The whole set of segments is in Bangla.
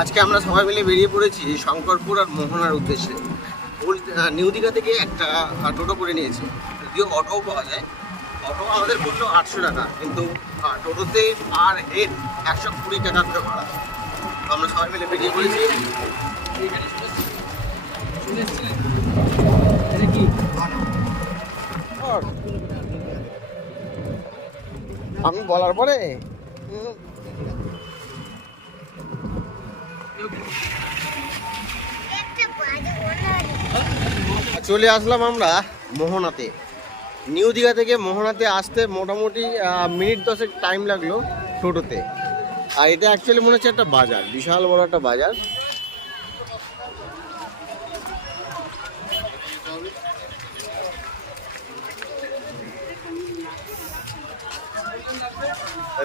আজকে আমরা সবাই মিলে বেরিয়ে পড়েছি শঙ্করপুর আর মোহনার উদ্দেশ্যে। নিউ দীঘা থেকে একটা টোটো করে নিয়েছি। যদিও অটোও পাওয়া যায়। অটো আমাদের পড়ল আটশো টাকা কিন্তু টোটোতে পার হেড একশো কুড়ি টাকা করে ভাড়া। আমরা সবাই মিলে বেরিয়ে পড়েছি। আমি বলার পরে? চলে আসলাম আমরা মোহনাতে। নিউ দীঘা থেকে মোহনাতে আসতে মোটামুটি মিনিট দশেক টাইম লাগল টোটোতে। আর এটা অ্যাকচুয়ালি মনে হচ্ছে একটা বাজার, বিশাল বড় একটা বাজার।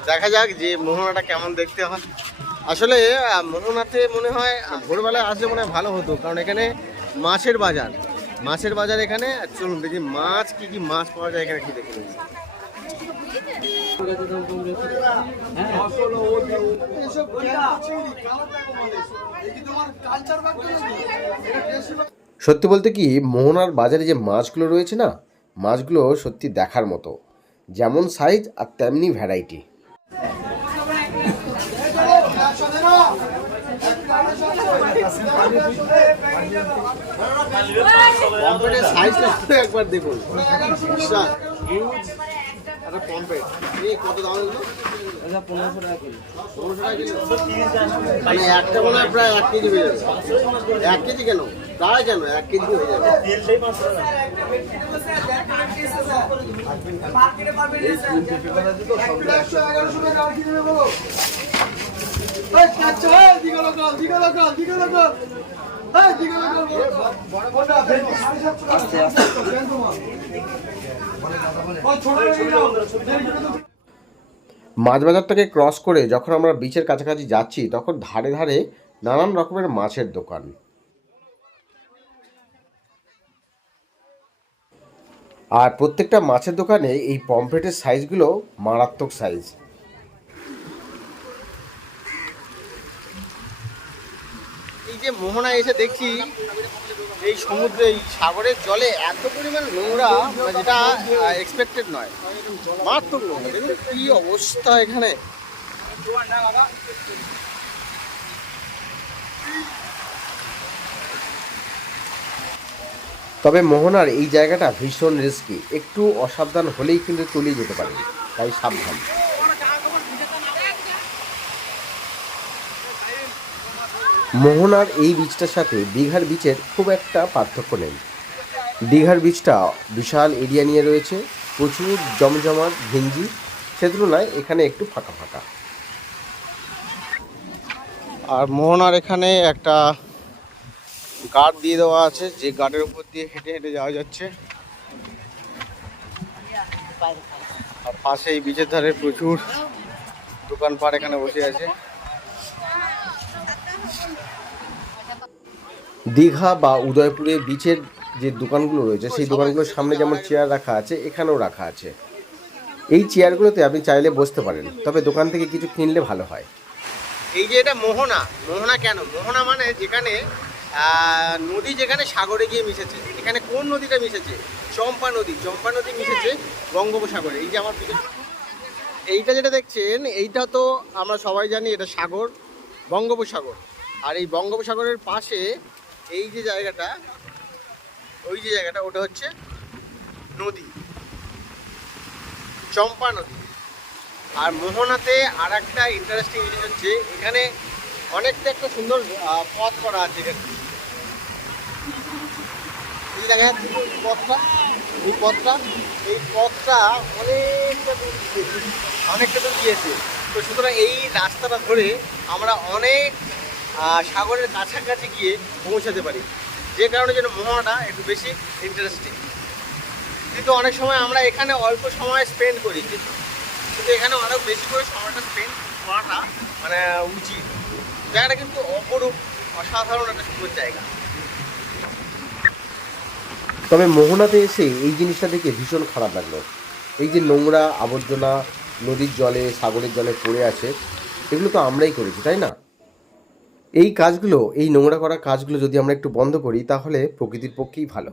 দেখা যাক যে মোহনাটা কেমন দেখতে হয়। আসলে মোহনাতে মনে হয় ভোরবেলায় আসলে মনে হয় ভালো হতো, কারণ এখানে মাছের বাজার। মাছের বাজার এখানে চলুন দেখি মাছ, কি কি মাছ পাওয়া যায় এখানে, কি দেখে। সত্যি বলতে কি, মোহনার বাজারে যে মাছগুলো রয়েছে না, মাছগুলো সত্যি দেখার মতো। যেমন সাইজ আর তেমনি ভ্যারাইটি সাইজটা একবার দেখুন। বিশাল। হিউজ একটা পম্পেট এই কত দাম এগুলো এটা পনেরোশো টাকা কিলো পনেরোশো টাকা কিলো মানে একটা মনে হয় প্রায় এক কেজি হয়ে যাবে। এক কেজি কেন? প্রায় কেন? এক কেজি হয়ে যাবে। ক্রস করে যখন আমরা বিচের কাছাকাছি যাচ্ছি তখন ধারে ধারে নানান রকমের মাছের দোকান। আর প্রত্যেকটা মাছের দোকানে এই পমফ্রেটের সাইজগুলো মারাত্মক সাইজ। এই যে মোহনা এসে দেখছি, এই সমুদ্রে, এই সাগরের জলে এত পরিমাণ নোংরা মানে যেটা এক্সপেক্টেড নয়। মারাত্মক নোংরা কি অবস্থা এখানে। তবে মোহনার এই জায়গাটা ভীষণ রিস্কি একটু অসাবধান হলেই কিন্তু তলিয়ে যেতে পারে। তাই সাবধান। মোহনার এই বীজটার সাথে দীঘার বীচের খুব একটা পার্থক্য নেই। দীঘার বীজটা বিশাল এরিয়া নিয়ে রয়েছে। প্রচুর জমজমাট, ঘিঞ্জি। সে তুলনায় এখানে একটু ফাঁকা ফাঁকা আর মোহনার এখানে একটা গার্ড দিয়ে দেওয়া আছে, যে গার্ডের উপর দিয়ে হেঁটে হেঁটে যাওয়া যাচ্ছে। আর পাশে এই বিচের ধারে প্রচুর দোকানপাট এখানে বসে আছে। দীঘা বা উদয়পুরে বিচের যে দোকানগুলো রয়েছে, সেই দোকানগুলোর সামনে যেমন চেয়ার রাখা আছে, এখানেও রাখা আছে। এই চেয়ারগুলোতে আপনি চাইলে বসতে পারেন, তবে দোকান থেকে কিছু কিনলে ভালো হয়। এই যে এটা মোহনা মোহনা কেন? মোহনা মানে যেখানে নদী যেখানে সাগরে গিয়ে মিশেছে, এখানে কোন নদীটা মিশেছে? চম্পা নদী। চম্পা নদী মিশেছে বঙ্গোপসাগরে। এই যে আমার এইটা যেটা দেখছেন, এইটা তো আমরা সবাই জানি, এটা সাগর, বঙ্গোপসাগর। আর এই বঙ্গোপসাগরের পাশে এই যে জায়গাটা, ওই যে জায়গাটা, ওটা হচ্ছে নদী। চম্পা নদী। আর মোহনাতে আর একটা ইন্টারেস্টিং জিনিস হচ্ছে, এখানে অনেকটা একটা সুন্দর পথ করা আছে এখানে। এই দেখা যাচ্ছে পথটা, এই পথটা এই পথটা অনেকটা দূর গিয়েছে অনেকটা দূর গিয়েছে তো সুতরাং এই রাস্তাটা ধরে আমরা অনেক সাগরের কাছাকাছি গিয়ে পৌঁছাতে পারি। যে কারণে যেন মোহনাটা একটু বেশি ইন্টারেস্টিং কিন্তু অনেক সময় আমরা এখানে অল্প সময় স্পেন্ড করি। কিন্তু কিন্তু এখানে অনেক বেশি করে সময়টা স্পেন্ড করাটা মানে উচিত। জায়গাটা কিন্তু অপরূপ, অসাধারণ একটা সুন্দর জায়গা। তবে মোহনাতে এসে এই জিনিসটা দেখে ভীষণ খারাপ লাগল। এই যে নোংরা আবর্জনা, নদীর জলে, সাগরের জলে পড়ে আছে, এগুলো তো আমরাই করেছি, তাই না? এই কাজগুলো, এই নোংরা করা কাজগুলো যদি আমরা একটু বন্ধ করি, তাহলে প্রকৃতির পক্ষেই ভালো।